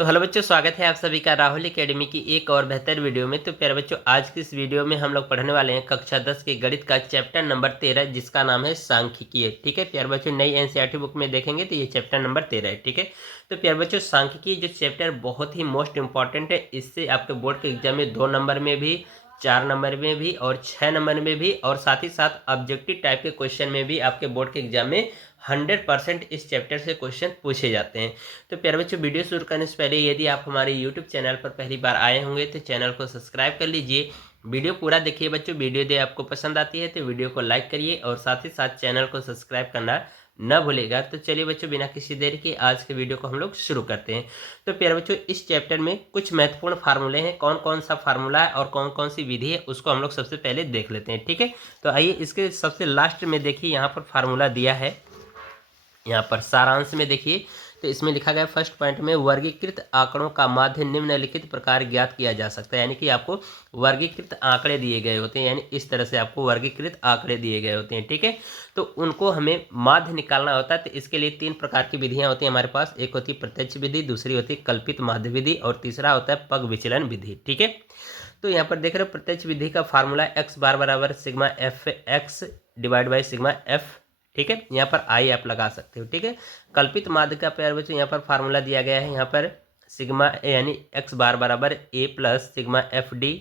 तो हेलो बच्चों, स्वागत है आप सभी का राहुल एकेडमी की एक और बेहतर वीडियो में। तो प्यारे बच्चों, आज की इस वीडियो में हम लोग पढ़ने वाले हैं कक्षा 10 के गणित का चैप्टर नंबर 13, जिसका नाम है सांख्यिकी। ठीक है प्यारे बच्चों, नई एनसीईआरटी बुक में देखेंगे तो ये चैप्टर नंबर 13 है। ठीक है, तो प्यारे बच्चों, सांख्यिकी जो चैप्टर बहुत ही मोस्ट इंपॉर्टेंट है। इससे आपके बोर्ड के एग्जाम में 2 नंबर में भी, 4 नंबर में भी और 6 नंबर में भी, और साथ ही साथ ऑब्जेक्टिव टाइप के क्वेश्चन में भी आपके बोर्ड के एग्जाम में 100% इस चैप्टर से क्वेश्चन पूछे जाते हैं। तो प्यारे बच्चों, वीडियो शुरू करने से पहले यदि आप हमारे यूट्यूब चैनल पर पहली बार आए होंगे तो चैनल को सब्सक्राइब कर लीजिए। वीडियो पूरा देखिए बच्चों। वीडियो यदि आपको पसंद आती है तो वीडियो को लाइक करिए और साथ ही साथ चैनल को सब्सक्राइब करना न भूलेगा। तो चलिए बच्चों, बिना किसी देर के आज के वीडियो को हम लोग शुरू करते हैं। तो प्यारे बच्चों, इस चैप्टर में कुछ महत्वपूर्ण फार्मूले हैं। कौन कौन सा फार्मूला है और कौन कौन सी विधि है उसको हम लोग सबसे पहले देख लेते हैं। ठीक है, तो आइए इसके सबसे लास्ट में देखिए, यहाँ पर फार्मूला दिया है। यहाँ पर सारांश में देखिए, तो इसमें लिखा गया फर्स्ट पॉइंट में, वर्गीकृत आंकड़ों का माध्य निम्नलिखित प्रकार ज्ञात किया जा सकता है। यानी कि आपको वर्गीकृत आंकड़े दिए गए होते हैं, यानी इस तरह से आपको वर्गीकृत आंकड़े दिए गए होते हैं। ठीक है, तो उनको हमें माध्य निकालना होता है। तो इसके लिए 3 प्रकार की विधियां होती हैं हमारे पास। एक होती है प्रत्यक्ष विधि, दूसरी होती है कल्पित माध्य विधि और तीसरा होता है पग विचलन विधि। ठीक है, तो यहाँ पर देख रहे हो प्रत्यक्ष विधि का फार्मूला एक्स बार बराबर sigma F x divide by sigma f. ठीक है, यहाँ पर आई आप लगा सकते हो। ठीक है, कल्पित माध्य का प्यारे बच्चों यहाँ पर फार्मूला दिया गया है। यहाँ पर सिग्मा यानी एक्स बार बराबर a plus sigma f d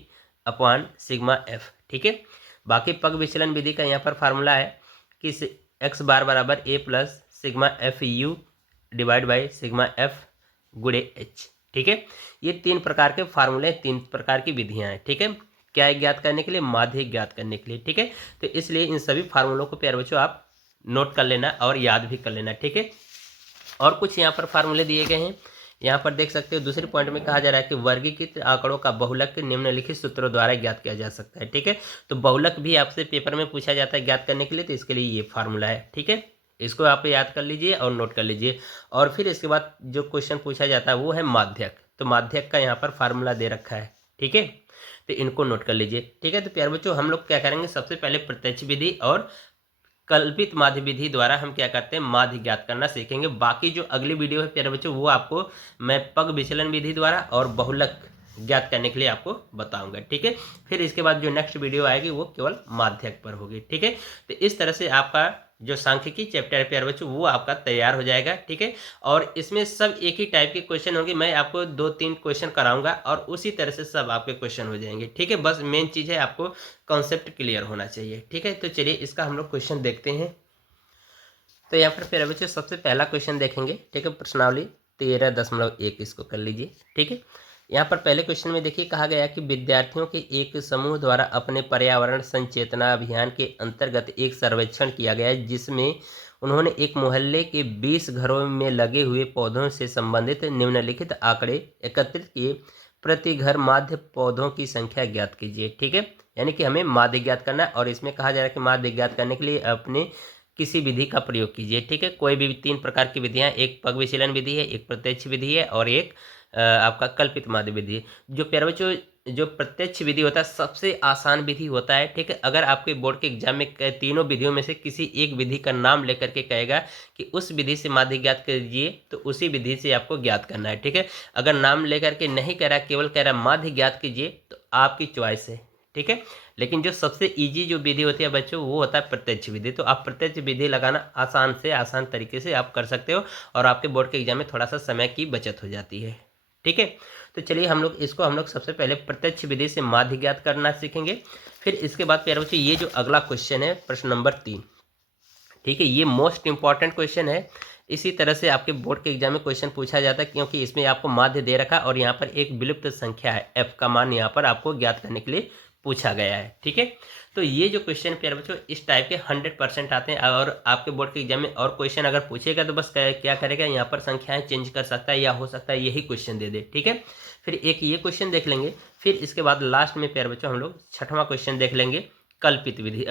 upon sigma f. ठीक है, बाकी पग विचलन विधि का यहाँ पर फार्मूला है कि एक्स बार बराबर a plus sigma f u divide by sigma f गुणे एच। ठीक है, ये 3 प्रकार के फार्मूले, 3 प्रकार की विधियां हैं। ठीक है, क्या है ज्ञात करने के लिए? माध्य ज्ञात करने के लिए। ठीक है, तो इसलिए इन सभी फार्मूलों को प्यारे बच्चों आप नोट कर लेना और याद भी कर लेना। ठीक है, और कुछ यहाँ पर फार्मूले दिए गए हैं। यहाँ पर देख सकते हो दूसरे पॉइंट में कहा जा रहा है कि वर्गीकृत आंकड़ों का बहुलक निम्नलिखित सूत्रों द्वारा ज्ञात किया जा सकता है। ठीक है, तो बहुलक भी आपसे पेपर में पूछा जाता है ज्ञात करने के लिए, तो इसके लिए ये फार्मूला है। ठीक है, इसको आप याद कर लीजिए और नोट कर लीजिए। और फिर इसके बाद जो क्वेश्चन पूछा जाता है वो है माध्यक। तो माध्यक का यहाँ पर फार्मूला दे रखा है। ठीक है, तो इनको नोट कर लीजिए। ठीक है, तो प्यारे बच्चों, हम लोग क्या करेंगे, सबसे पहले प्रत्यक्ष विधि और कल्पित माध्य विधि द्वारा हम क्या करते हैं, माध्य ज्ञात करना सीखेंगे। बाकी जो अगली वीडियो है प्यारे बच्चों, वो आपको मैं पग विचलन विधि द्वारा और बहुलक ज्ञात करने के लिए आपको बताऊंगा। ठीक है, फिर इसके बाद जो नेक्स्ट वीडियो आएगी वो केवल माध्यक पर होगी। ठीक है, तो इस तरह से आपका जो सांख्यिकी चैप्टर है प्यारे बच्चों वो आपका तैयार हो जाएगा। ठीक है, और इसमें सब एक ही टाइप के क्वेश्चन होंगे। मैं आपको 2-3 क्वेश्चन कराऊंगा और उसी तरह से सब आपके क्वेश्चन हो जाएंगे। ठीक है, बस मेन चीज़ है आपको कॉन्सेप्ट क्लियर होना चाहिए। ठीक है, तो चलिए इसका हम लोग क्वेश्चन देखते हैं। तो यहाँ पर प्यारे बच्चों सबसे पहला क्वेश्चन देखेंगे। ठीक है, प्रश्नावली 13.1 इसको कर लीजिए। ठीक है, यहाँ पर पहले क्वेश्चन में देखिए कहा गया कि विद्यार्थियों के एक समूह द्वारा अपने पर्यावरण संचेतना अभियान के अंतर्गत एक सर्वेक्षण किया गया है, जिसमें उन्होंने एक मोहल्ले के 20 घरों में लगे हुए पौधों से संबंधित निम्नलिखित आंकड़े एकत्रित किए। प्रति घर माध्य पौधों की संख्या ज्ञात कीजिए। ठीक है, यानी कि हमें माध्य ज्ञात करना है और इसमें कहा जा रहा है कि माध्य ज्ञात करने के लिए अपने किसी विधि का प्रयोग कीजिए। ठीक है, कोई भी 3 प्रकार की विधियां, एक पग विचलन विधि है, एक प्रत्यक्ष विधि है और एक आपका कल्पित माध्य विधि है। जो प्यारे बच्चों, जो प्रत्यक्ष विधि होता है सबसे आसान विधि होता है। ठीक है, अगर आपके बोर्ड के एग्जाम में तीनों विधियों में से किसी एक विधि का नाम लेकर के कहेगा कि उस विधि से माध्य ज्ञात कीजिए, तो उसी विधि से आपको ज्ञात करना है। ठीक है, अगर नाम लेकर के नहीं कह रहा, केवल कह रहा माध्य ज्ञात कीजिए, तो आपकी चॉइस है। ठीक है, लेकिन जो सबसे इजी जो विधि होती है बच्चों वो होता है प्रत्यक्ष विधि। तो आप प्रत्यक्ष विधि लगाना आसान से आसान तरीके से आप कर सकते हो और आपके बोर्ड के एग्जाम में थोड़ा सा समय की बचत हो जाती है। ठीक है, तो चलिए हम लोग सबसे पहले प्रत्यक्ष विधि से माध्य ज्ञात करना सीखेंगे। फिर इसके बाद प्यारे बच्चों ये जो अगला क्वेश्चन है प्रश्न नंबर 3, ठीक है, ये मोस्ट इंपॉर्टेंट क्वेश्चन है। इसी तरह से आपके बोर्ड के एग्जाम में क्वेश्चन पूछा जाता है, क्योंकि इसमें आपको माध्य दे रखा और यहाँ पर एक विलुप्त संख्या है एफ का मान यहाँ पर आपको ज्ञात करने के लिए पूछा गया है। ठीक है, तो ये जो क्वेश्चन प्यारे बच्चों इस टाइप के 100% आते हैं और आपके बोर्ड के एग्जाम में और क्वेश्चन अगर पूछेगा तो बस क्या करेगा, यहाँ पर संख्याएं चेंज कर सकता है या हो सकता है यही क्वेश्चन दे दे। ठीक है, फिर एक ये क्वेश्चन देख लेंगे, फिर इसके बाद लास्ट में प्यारे बच्चों हम लोग 6वां क्वेश्चन देख लेंगे। कल्पित विधि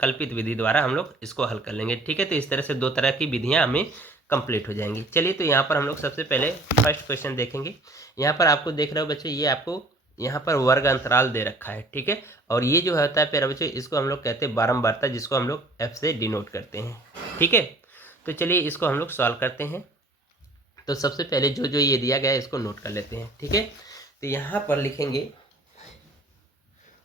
कल्पित विधि द्वारा हम लोग इसको हल कर लेंगे। ठीक है, तो इस तरह से 2 तरह की विधियां हमें कंप्लीट हो जाएंगी। चलिए, तो यहाँ पर हम लोग सबसे पहले फर्स्ट क्वेश्चन देखेंगे। यहाँ पर आपको देख रहे हो बच्चों, ये आपको यहाँ पर वर्ग अंतराल दे रखा है। ठीक है, और ये जो होता है प्यारे बच्चों इसको हम लोग कहते हैं बारंबारता, जिसको हम लोग एफ से डिनोट करते हैं। ठीक है, तो चलिए इसको हम लोग सॉल्व करते हैं। तो सबसे पहले जो जो ये दिया गया है इसको नोट कर लेते हैं, ठीक है। तो यहाँ पर लिखेंगे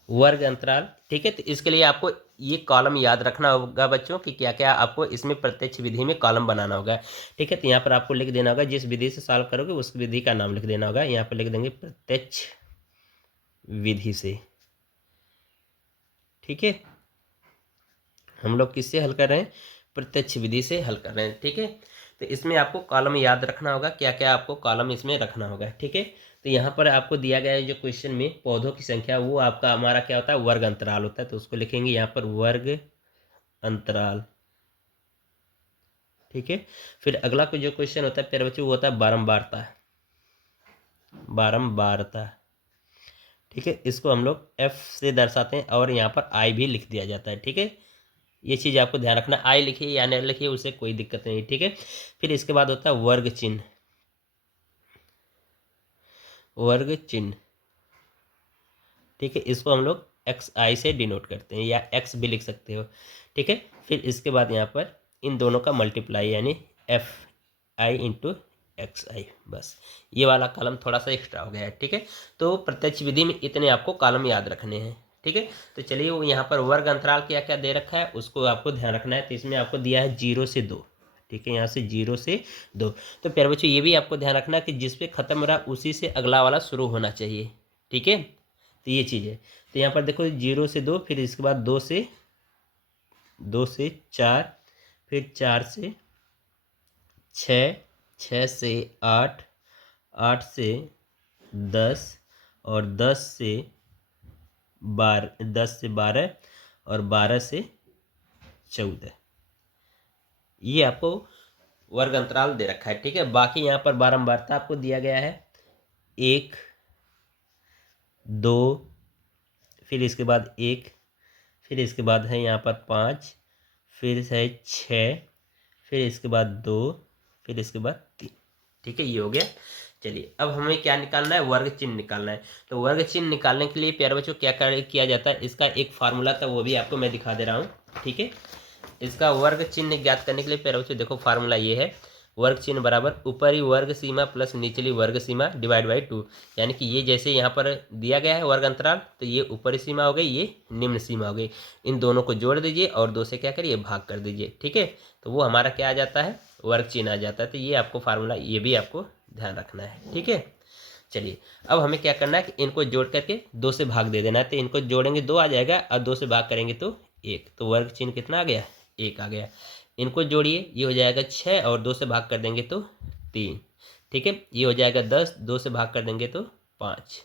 वर्ग अंतराल, ठीक है। तो इसके लिए आपको ये कॉलम याद रखना होगा बच्चों कि क्या क्या आपको इसमें प्रत्यक्ष विधि में कॉलम बनाना होगा, ठीक है। तो यहाँ पर आपको लिख देना होगा, जिस विधि से सॉल्व करोगे उस विधि का नाम लिख देना होगा। यहाँ पर लिख देंगे प्रत्यक्ष विधि से, ठीक है। हम लोग किससे हल कर रहे हैं? प्रत्यक्ष विधि से हल कर रहे हैं, ठीक है। तो इसमें आपको कॉलम याद रखना होगा, क्या क्या आपको कॉलम इसमें रखना होगा, ठीक है। तो यहाँ पर आपको दिया गया है जो क्वेश्चन में पौधों की संख्या, वो आपका हमारा क्या होता है? वर्ग अंतराल होता है। तो उसको लिखेंगे यहाँ पर वर्ग अंतराल, ठीक है। फिर अगला जो क्वेश्चन होता है प्यारे बच्चों, वो होता है बारंबारता, बारंबारता, ठीक है। इसको हम लोग एफ से दर्शाते हैं और यहाँ पर आई भी लिख दिया जाता है, ठीक है। ये चीज़ आपको ध्यान रखना, आई लिखिए या न लिखिए उससे कोई दिक्कत नहीं, ठीक है। फिर इसके बाद होता है वर्ग चिन्ह, वर्ग चिन्ह, ठीक है। इसको हम लोग एक्स आई से डिनोट करते हैं या एक्स भी लिख सकते हो, ठीक है। फिर इसके बाद यहाँ पर इन दोनों का मल्टीप्लाई यानी एफ आई इंटू एक्स आई, बस ये वाला कॉलम थोड़ा सा एक्स्ट्रा हो गया है, ठीक है। तो प्रत्यक्ष विधि में इतने आपको कॉलम याद रखने हैं, ठीक है। तो चलिए वो यहाँ पर वर्ग अंतराल क्या क्या दे रखा है उसको आपको ध्यान रखना है। तो इसमें आपको दिया है 0 से 2, ठीक है, यहाँ से 0 से 2। तो प्यारे बच्चों ये भी आपको ध्यान रखना है कि जिस पे ख़त्म हो रहा उसी से अगला वाला शुरू होना चाहिए, ठीक है। तो ये चीज़ है। तो यहाँ पर देखो 0 से 2, फिर इसके बाद 2 से 4, फिर 4 से 6, 6 से 8, 8 से 10 और 10 से 12 और 12 से 14, ये आपको वर्ग अंतराल दे रखा है, ठीक है। बाकी यहाँ पर बारंबारता आपको दिया गया है 1, 2, फिर इसके बाद 1, फिर इसके बाद है यहाँ पर 5, फिर है 6, फिर इसके बाद 2, फिर इसके बाद 3, ठीक है। ये हो गया। चलिए अब हमें क्या निकालना है? वर्ग चिन्ह निकालना है। तो वर्ग चिन्ह निकालने के लिए प्यारे बच्चों क्या किया जाता है, इसका एक फार्मूला था वो भी आपको मैं दिखा दे रहा हूँ, ठीक है। इसका वर्ग चिन्ह ज्ञात करने के लिए प्यारे बच्चों देखो फार्मूला ये है, वर्ग चिन्ह बराबर ऊपरी वर्ग सीमा प्लस निचली वर्ग सीमा डिवाइड बाई 2। यानी कि ये जैसे यहाँ पर दिया गया है वर्ग अंतराल, तो ये ऊपरी सीमा हो गई, ये निम्न सीमा हो गई। इन दोनों को जोड़ दीजिए और 2 से क्या करिए? भाग कर दीजिए, ठीक है। तो वो हमारा क्या आ जाता है? वर्ग चिन्ह आ जाता है। तो ये आपको फार्मूला ये भी आपको ध्यान रखना है, ठीक है। चलिए अब हमें क्या करना है कि इनको जोड़ करके 2 से भाग दे देना है। तो इनको जोड़ेंगे 2 आ जाएगा और 2 से भाग करेंगे तो 1। तो वर्ग चिन्ह कितना आ गया? 1 आ गया। इनको जोड़िए, ये हो जाएगा 6 और 2 से भाग कर देंगे तो 3, ठीक है। ये हो जाएगा 10, 2 से भाग कर देंगे तो 5,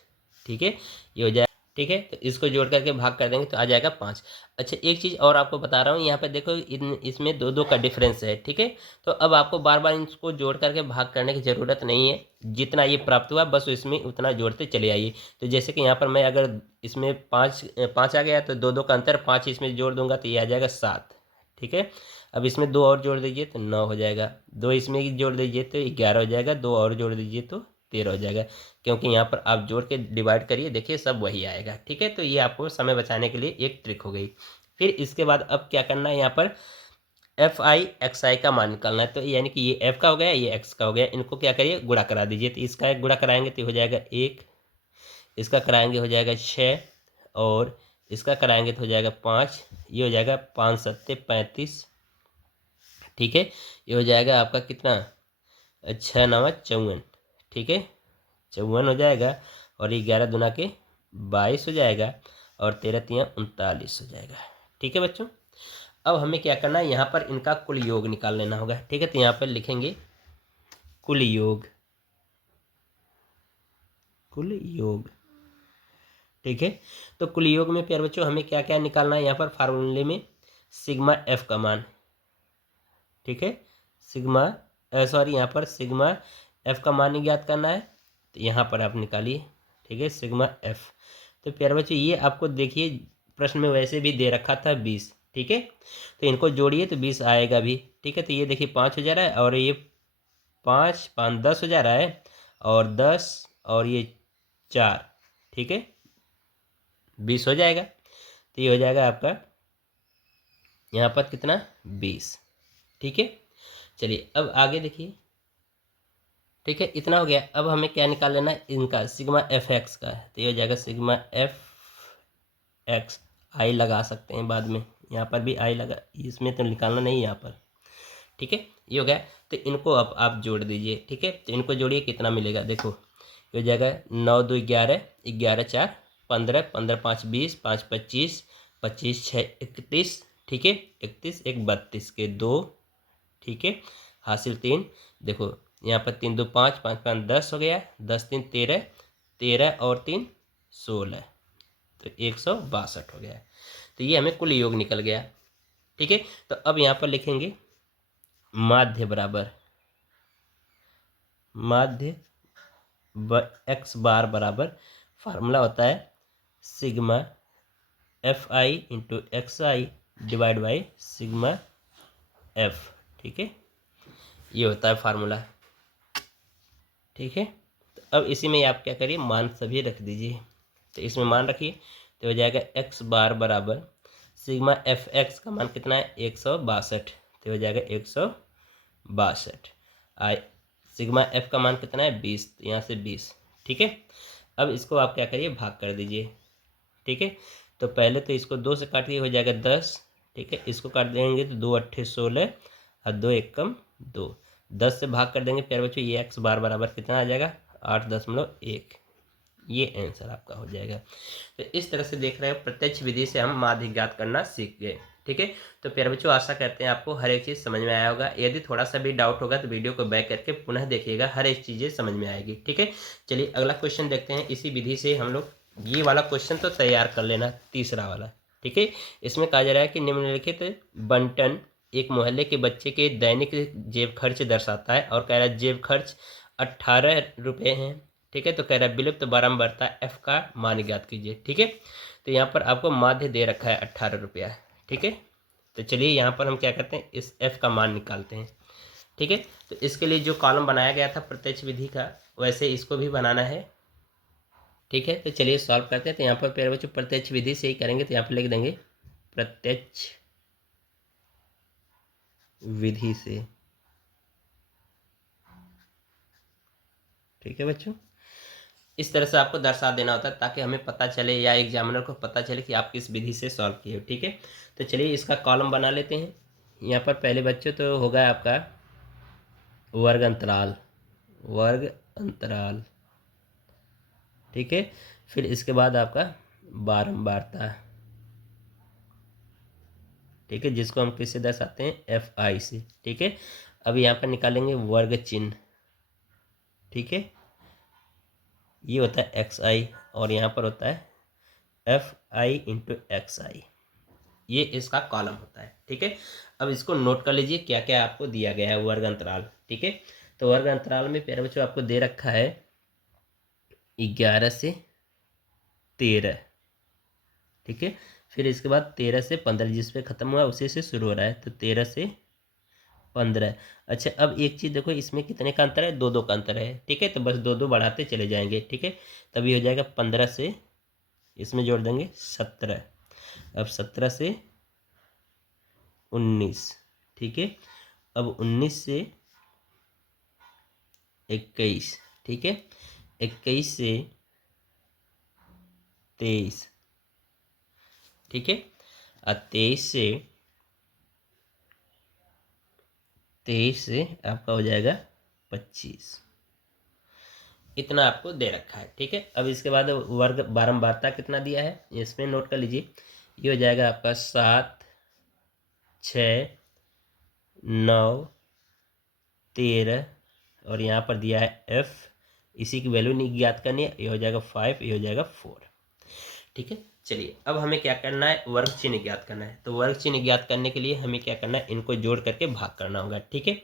ठीक है। ये हो जाएगा, ठीक है। तो इसको जोड़ करके भाग कर देंगे तो आ जाएगा 5। अच्छा एक चीज़ और आपको बता रहा हूँ, यहाँ पे देखो इसमें 2 2 का डिफरेंस है, ठीक है। तो अब आपको बार बार इसको जोड़ करके भाग करने की ज़रूरत नहीं है, जितना ये प्राप्त हुआ बस इसमें उतना जोड़ते चले आइए। तो जैसे कि यहाँ पर मैं अगर इसमें 5 आ गया तो 2 2 का अंतर, 5 इसमें जोड़ दूंगा तो ये आ जाएगा 7, ठीक है। अब इसमें 2 और जोड़ दीजिए तो 9 हो जाएगा, 2 इसमें जोड़ दीजिए तो 11 हो जाएगा, 2 और जोड़ दीजिए तो 13 हो जाएगा। क्योंकि यहाँ पर आप जोड़ के डिवाइड करिए, देखिए सब वही आएगा, ठीक है। तो ये आपको समय बचाने के लिए एक ट्रिक हो गई। फिर इसके बाद अब क्या करना है, यहाँ पर एफ आई एक्स आई का मान निकालना है। तो यानी कि ये एफ का हो गया, ये एक्स का हो गया, इनको क्या करिए? गुणा करा दीजिए। तो इसका एक गुणा कराएंगे तो हो जाएगा 1, इसका कराएंगे हो जाएगा 6 और इसका कराएंगे तो हो जाएगा 5। ये हो जाएगा 5 सत्ते 35, ठीक है। ये हो जाएगा आपका कितना? 6 9 54, ठीक है, 54 हो जाएगा। और ये 11 दूना के 22 हो जाएगा और 13 3 39 हो जाएगा, ठीक है बच्चों। अब हमें क्या करना है, यहाँ पर इनका कुल योग निकाल लेना होगा, ठीक है। तो यहाँ पर लिखेंगे कुल योग, कुल योग, ठीक है। तो कुल योग में प्यारे बच्चों हमें क्या क्या निकालना है, यहाँ पर फार्मूले में सिग्मा एफ का मान, ठीक है, सिग्मा सॉरी यहाँ पर सिग्मा एफ का मान ज्ञात करना है। तो यहाँ पर आप निकालिए, ठीक है, सिग्मा एफ। तो प्यारे बच्चों ये आपको देखिए प्रश्न में वैसे भी दे रखा था 20, ठीक है। तो इनको जोड़िए तो 20 आएगा भी, ठीक है। तो ये देखिए 5 हो जा रहा है और ये 5 5 10 हो जा रहा है और 10 और ये 4, ठीक है, 20 हो जाएगा। तो ये हो जाएगा आपका यहाँ पर कितना? 20, ठीक है। चलिए अब आगे देखिए, ठीक है, इतना हो गया। अब हमें क्या निकाल लेना है, इनका सिग्मा एफ एक्स का। तो ये हो जाएगा सिग्मा एफ एक्स, आई लगा सकते हैं बाद में, यहाँ पर भी आई लगा, इसमें तो निकालना नहीं यहाँ पर। ठीक है, ये हो गया। तो इनको अब आप जोड़ दीजिए। ठीक है, तो इनको जोड़िए, कितना मिलेगा देखो, ये हो जाएगा 9 2 11, 11 4 15, 15 5 20, 5 25, 25 6 31। ठीक है, 31 1 32 के 2। ठीक है, हासिल 3। देखो यहाँ पर 3 2 5, 5 5 10 हो गया, 10 3 13, 13 और 3 16, तो 162 हो गया। तो ये हमें कुल योग निकल गया। ठीक है, तो अब यहाँ पर लिखेंगे माध्य बराबर, माध्य एक्स बार बराबर, फार्मूला होता है sigma f i into x I divide by sigma f. ठीक है, ये होता है फार्मूला। ठीक है, तो अब इसी में आप क्या करिए, मान सभी रख दीजिए। तो इसमें मान रखिए, तो हो जाएगा एक्स बार बराबर सिग्मा एफ एक्स का मान कितना है 162, तो हो जाएगा 162। आई सिग्मा एफ का मान कितना है 20, तो यहाँ से 20। ठीक है, अब इसको आप क्या करिए, भाग कर दीजिए। ठीक है, तो पहले तो इसको 2 से काटिए, हो जाएगा 10। ठीक है, इसको काट देंगे तो 2 8 16 और 2 एकम 2, 10 से भाग कर देंगे प्यारे बच्चों, ये एक्स बार बराबर कितना आ जाएगा 8.1। ये आंसर आपका हो जाएगा। तो इस तरह से देख रहे हो, प्रत्यक्ष विधि से हम माध्य ज्ञात करना सीख गए। ठीक है, तो प्यारे बच्चों आशा करते हैं आपको हर एक चीज़ समझ में आया होगा। यदि थोड़ा सा भी डाउट होगा तो वीडियो को बैक करके पुनः देखिएगा, हर एक चीज़ें समझ में आएगी। ठीक है, चलिए अगला क्वेश्चन देखते हैं। इसी विधि से हम लोग ये वाला क्वेश्चन तो तैयार कर लेना, तीसरा वाला। ठीक है, इसमें कहा जा रहा है कि निम्नलिखित बंटन एक मोहल्ले के बच्चे के दैनिक जेब खर्च दर्शाता है, और कह रहा है जेब खर्च 18 रुपये हैं। ठीक है, तो कह रहा है विलुप्त बारंबारता एफ का मान ज्ञात कीजिए। ठीक है, तो यहाँ पर आपको माध्य दे रखा है 18 रुपया। ठीक है, तो चलिए यहाँ पर हम क्या करते हैं, इस एफ का मान निकालते हैं। ठीक है, तो इसके लिए जो कॉलम बनाया गया था प्रत्यक्ष विधि का, वैसे इसको भी बनाना है। ठीक है, तो चलिए सॉल्व करते हैं। तो यहाँ पर प्यारे बच्चों प्रत्यक्ष विधि से ही करेंगे, तो यहाँ पर लिख देंगे प्रत्यक्ष विधि से। ठीक है बच्चों, इस तरह से आपको दर्शा देना होता है ताकि हमें पता चले या एग्जामिनर को पता चले कि आप किस विधि से सॉल्व किए हो। ठीक है, तो चलिए इसका कॉलम बना लेते हैं। यहाँ पर पहले बच्चों तो होगा आपका वर्ग अंतराल, वर्ग अंतराल। ठीक है, फिर इसके बाद आपका बारंबारता। ठीक है, जिसको हम किससे दर्शाते हैं, एफ आई से। ठीक है, अब यहाँ पर निकालेंगे वर्ग चिन्ह। ठीक है, ये होता है एक्स आई, और यहाँ पर होता है एफ आई इंटू एक्स आई, ये इसका कॉलम होता है। ठीक है, अब इसको नोट कर लीजिए क्या क्या आपको दिया गया है वर्ग अंतराल। ठीक है, तो वर्ग अंतराल में प्यारे बच्चों आपको दे रखा है 11 से 13। ठीक है, फिर इसके बाद 13 से 15, जिस पे ख़त्म हुआ उसी से शुरू हो रहा है, तो 13 से 15। अच्छा, अब एक चीज़ देखो, इसमें कितने का अंतर है, 2 2 का अंतर है। ठीक है, तो बस 2 2 बढ़ाते चले जाएंगे। ठीक है, तभी हो जाएगा 15 से, इसमें जोड़ देंगे 17। अब 17 से 19। ठीक है, अब 19 से 21। ठीक है, 21 से 23। ठीक है, और 23 से आपका हो जाएगा 25। इतना आपको दे रखा है। ठीक है, अब इसके बाद वर्ग बारंबारता कितना दिया है, इसमें नोट कर लीजिए। ये हो जाएगा आपका 7 6 9 13, और यहाँ पर दिया है एफ, इसी की वैल्यू नहीं ज्ञात करनी है, ये हो जाएगा 5, ये हो जाएगा 4। ठीक है, चलिए अब हमें क्या करना है, वर्ग चिन्ह ज्ञात करना है। तो वर्ग चिन्ह ज्ञात करने के लिए हमें क्या करना है, इनको जोड़ करके भाग करना होगा। ठीक है,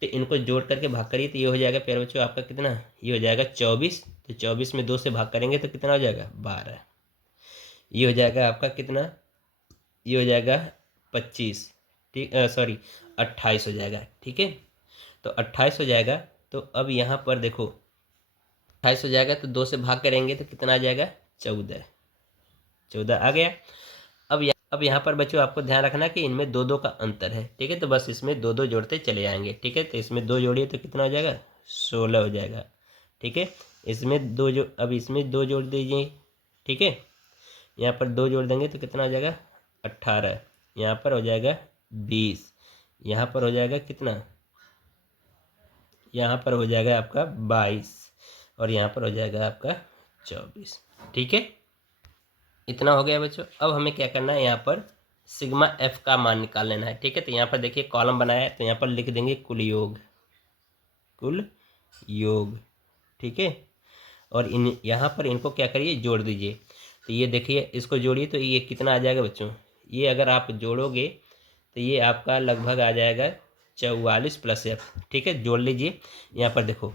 तो इनको जोड़ करके भाग करिए, तो ये हो जाएगा प्यारे बच्चों आपका कितना, ये हो जाएगा 24। तो 24 में 2 से भाग करेंगे तो कितना हो जाएगा 12। ये हो जाएगा आपका कितना, ये हो जाएगा 25। ठीक, सॉरी 28 हो जाएगा। ठीक है, तो 28 हो जाएगा। तो अब यहाँ पर देखो 28 हो जाएगा, तो 2 से भाग करेंगे तो कितना आ जाएगा 14। 14 आ गया। अब यहाँ पर बच्चों आपको ध्यान रखना कि इनमें 2 2 का अंतर है। ठीक है, तो बस इसमें 2 2 जोड़ते चले जाएंगे। ठीक है, तो इसमें 2 जोड़िए तो कितना हो जाएगा 16 हो जाएगा। ठीक है, इसमें दो जो अब इसमें 2 जोड़ दीजिए। ठीक है, यहाँ पर 2 जोड़ देंगे तो कितना हो जाएगा 18, यहाँ पर हो जाएगा 20, यहाँ पर हो जाएगा कितना, यहाँ पर हो जाएगा आपका 22 और यहाँ पर हो जाएगा आपका 24। ठीक है, इतना हो गया बच्चों। अब हमें क्या करना है, यहाँ पर सिग्मा एफ का मान निकाल लेना है। ठीक है, तो यहाँ पर देखिए कॉलम बनाया है, तो यहाँ पर लिख देंगे कुल योग, कुल योग। ठीक है, और इन यहाँ पर इनको क्या करिए, जोड़ दीजिए। तो ये देखिए इसको जोड़िए तो ये कितना आ जाएगा बच्चों, ये अगर आप जोड़ोगे तो ये आपका लगभग आ जाएगा 44 प्लस एफ। ठीक है, जोड़ लीजिए। यहाँ पर देखो,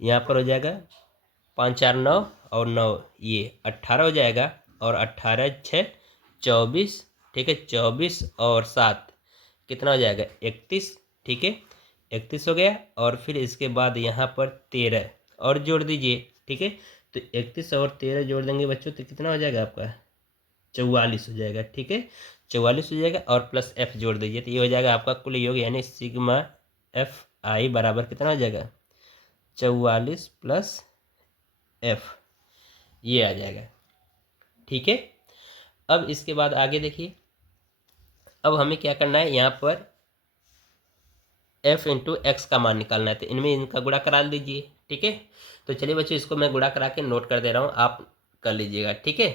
यहाँ पर हो जाएगा 5 4 9 और 9 ये 18 हो जाएगा, और 18 6 24। ठीक है, 24 और 7 कितना हो जाएगा 31। ठीक है, 31 हो गया, और फिर इसके बाद यहाँ पर 13 और जोड़ दीजिए। ठीक है, तो 31 और 13 जोड़ देंगे बच्चों तो कितना हो जाएगा आपका 44 हो जाएगा। ठीक है, 44 हो जाएगा, और प्लस एफ जोड़ दीजिए तो ये हो जाएगा आपका कुल योग, यानी सिग्मा एफ आई बराबर कितना हो जाएगा 44 प्लस एफ, ये आ जाएगा। ठीक है, अब इसके बाद आगे देखिए, अब हमें क्या करना है, यहाँ पर एफ इंटू एक्स का मान निकालना है, तो इनमें इनका गुणा करा लीजिए। ठीक है, तो चलिए बच्चों इसको मैं गुणा करा के नोट कर दे रहा हूँ, आप कर लीजिएगा। ठीक है,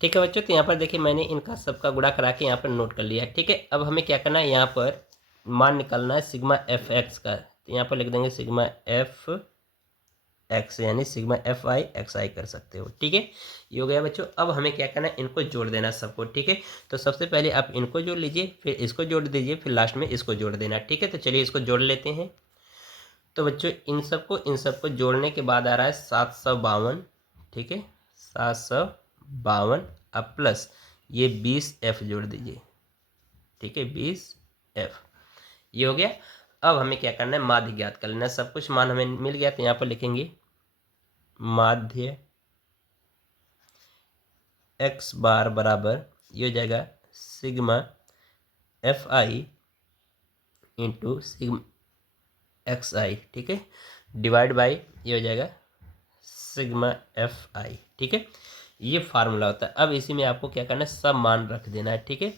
ठीक है बच्चों, तो यहाँ पर देखिए मैंने इनका सबका गुणा करा के यहाँ पर नोट कर लिया है। ठीक है, अब हमें क्या करना है, यहाँ पर मान निकालना है सिग्मा एफ एक्स का, तो यहाँ पर लिख देंगे सिग्मा एफ एक्स, यानी सिग्मा एफ आई एक्स आई कर सकते हो। ठीक है, ये हो गया बच्चों। अब हमें क्या करना है, इनको जोड़ देना सबको। ठीक है, तो सबसे पहले आप इनको जोड़ लीजिए, फिर इसको जोड़ दीजिए, फिर लास्ट में इसको जोड़ देना। ठीक है, तो चलिए इसको जोड़ लेते हैं। तो बच्चों इन सबको जोड़ने के बाद आ रहा है 752। ठीक है, 752, अब प्लस ये 20 एफ जोड़ दीजिए। ठीक है, 20 एफ, ये हो गया। अब हमें क्या करना है, माध्य ज्ञात कर लेना है। सब कुछ मान हमें मिल गया, तो यहाँ पर लिखेंगे माध्य एक्स बार बराबर ये हो जाएगा sigma f i into sigma x i. ठीक है, डिवाइड बाई ये हो जाएगा सिग्मा एफ आई। ठीक है, ये फार्मूला होता है। अब इसी में आपको क्या करना है, सब मान रख देना है। ठीक है,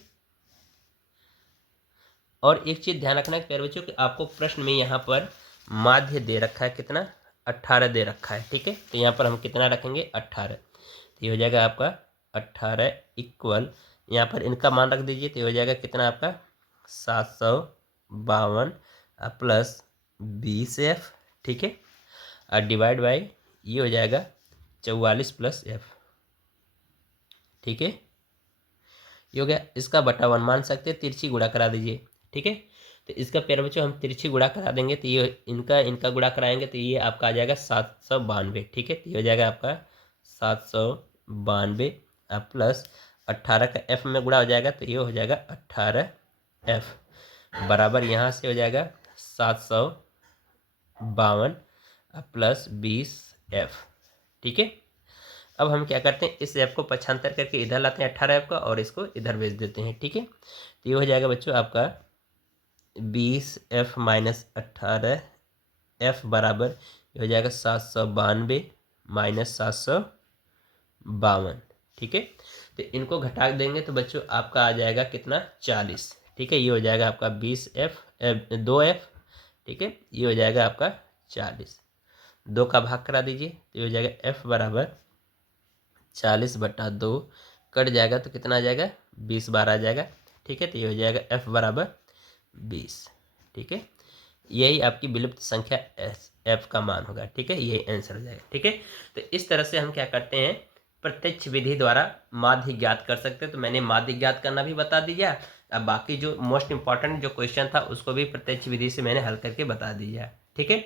और एक चीज़ ध्यान रखना है प्यारे बच्चों कि आपको प्रश्न में यहाँ पर माध्य दे रखा है कितना, 18 दे रखा है। ठीक है, तो यहाँ पर हम कितना रखेंगे 18, तो ये हो जाएगा आपका 18 इक्वल, यहाँ पर इनका मान रख दीजिए, तो ये हो जाएगा कितना आपका 752 प्लस 20 एफ। ठीक है, और डिवाइड बाई ये हो जाएगा 44 प्लस एफ। ठीक है, ये हो गया। इसका बटा 1 मान सकते हैं, तिरछी गुणा करा दीजिए। ठीक है, तो इसका प्यारे बच्चों हम तिरछी गुणा करा देंगे, तो ये इनका गुणा कराएंगे तो ये आपका आ जाएगा 792। ठीक है, तो ये हो जाएगा आपका 792 प्लस 18 का एफ में गुणा हो जाएगा, तो ये हो जाएगा 18 एफ बराबर यहाँ से हो जाएगा 752 प्लस 20 एफ। ठीक है, अब हम क्या करते हैं, इस एफ को पक्षांतर करके इधर लाते हैं 18 एफ का, और इसको इधर भेज देते हैं। ठीक है, तो ये हो जाएगा बच्चों आपका 20 एफ माइनस 18 एफ बराबर ये हो जाएगा 792 माइनस 752। ठीक है, तो इनको घटा देंगे तो बच्चों आपका आ जाएगा कितना 40। ठीक है, ये हो जाएगा आपका 20 एफ 2 एफ। ठीक है, ये हो जाएगा आपका 40, 2 का भाग करा दीजिए, तो ये हो जाएगा एफ बराबर 40/2 कट जाएगा तो कितना आ जाएगा 20 बार आ जाएगा। ठीक है, तो ये हो जाएगा एफ बराबर 20। ठीक है, यही आपकी विलुप्त संख्या एफ का मान होगा। ठीक है, यही आंसर हो जाएगा। ठीक है, तो इस तरह से हम क्या करते हैं, प्रत्यक्ष विधि द्वारा माध्य ज्ञात कर सकते हैं। तो मैंने माध्य ज्ञात करना भी बता दिया, अब बाकी जो मोस्ट इंपॉर्टेंट जो क्वेश्चन था उसको भी प्रत्यक्ष विधि से मैंने हल करके बता दिया। ठीक है,